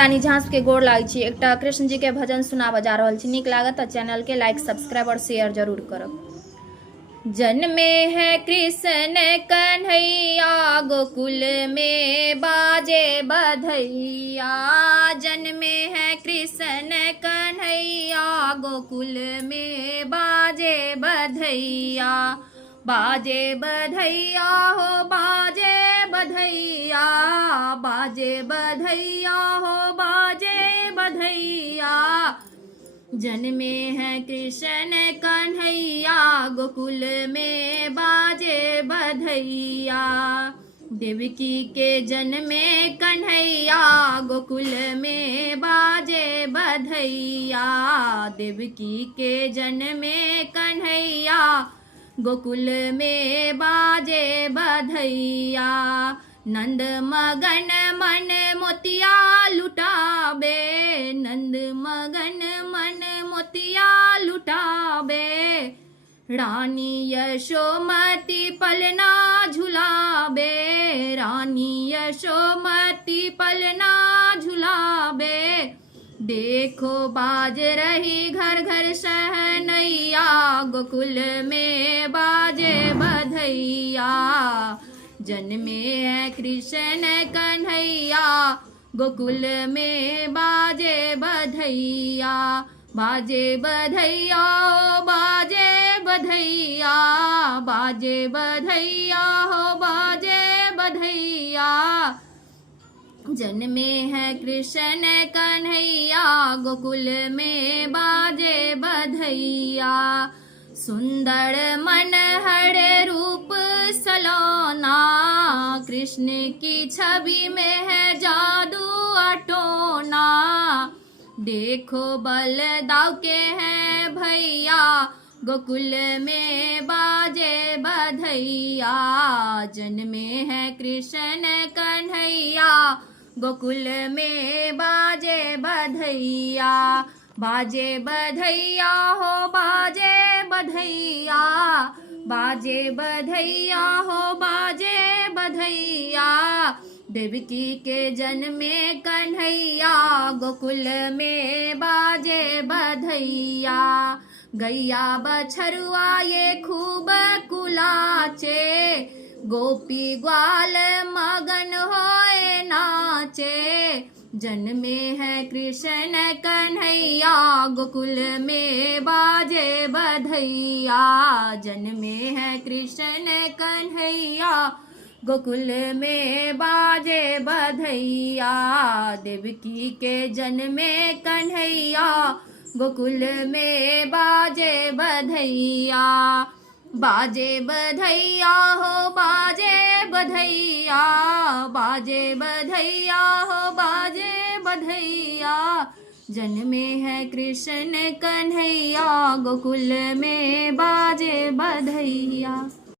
रानी झांस के गोड़ लाग छी। एकटा कृष्ण जी के भजन सुनाब जा रहल छी। नीक लागत तो चैनल के लाइक सब्सक्राइब और शेयर जरूर करब। जन्मे है कृष्ण कन्हैया गोकुल में बाजे बधैया। जन्मे है कृष्ण कन्हैया गोकुल में बाजे बधैया। बाजे बधैया हो बाजे बधैया। बाजे बधैया हो बाजे बधैया। जन्मे है कृष्ण कन्हैया गोकुल में बाजे बधैया। देवकी के जन्मे कन्हैया गोकुल में बाजे बधैया। देवकी के जन्मे कन्हैया गोकुल में बाजे बधैया। नंद मगन मन मोतिया लुटाबे। नंद मगन मन मोतिया लुटाबे। रानी यशोमती पलना झुलाबे। रानी यशोमती पलना झुलाबे। देखो बाज रही घर घर सहनैया गोकुल में बाजे बधैया। जन्मे है कृष्ण कन्हैया गोकुल में बाजे बधैया। बाजे बधैया बाजे बधैया। बाजे बधैया हो बाजे बधैया। जन्मे है कृष्ण कन्हैया गोकुल में बाजे बधैया। सुंदर मनहर रूप सलोना। कृष्ण की छवि में है जादू अटोना। देखो बलदाव के हैं भैया गोकुल में बाजे बधैया। जन्मे है कृष्ण कन्हैया गोकुल में बाजे बधैया। बाजे बधैया हो बाजे बधैया। बाजे बधैया हो बाजे बधैया। देवकी के जन्मे कन्हैया गोकुल में बाजे बधैया। गैया बछरुआ ये खूब कुलाचे। गोपी ग्वाल मगन होए नाचे। जन्मे है कृष्ण कन्हैया गोकुल में बाजे बधैया। जन्मे है कृष्ण कन्हैया गोकुल में बाजे बधैया। देवकी के जन्मे कन्हैया गोकुल में बाजे बधैया। बाजे बधैया हो बाजे बधैया। बाजे बधैया हो बाजे बधैया। जन्मे है कृष्ण कन्हैया गोकुल में बाजे बधैया।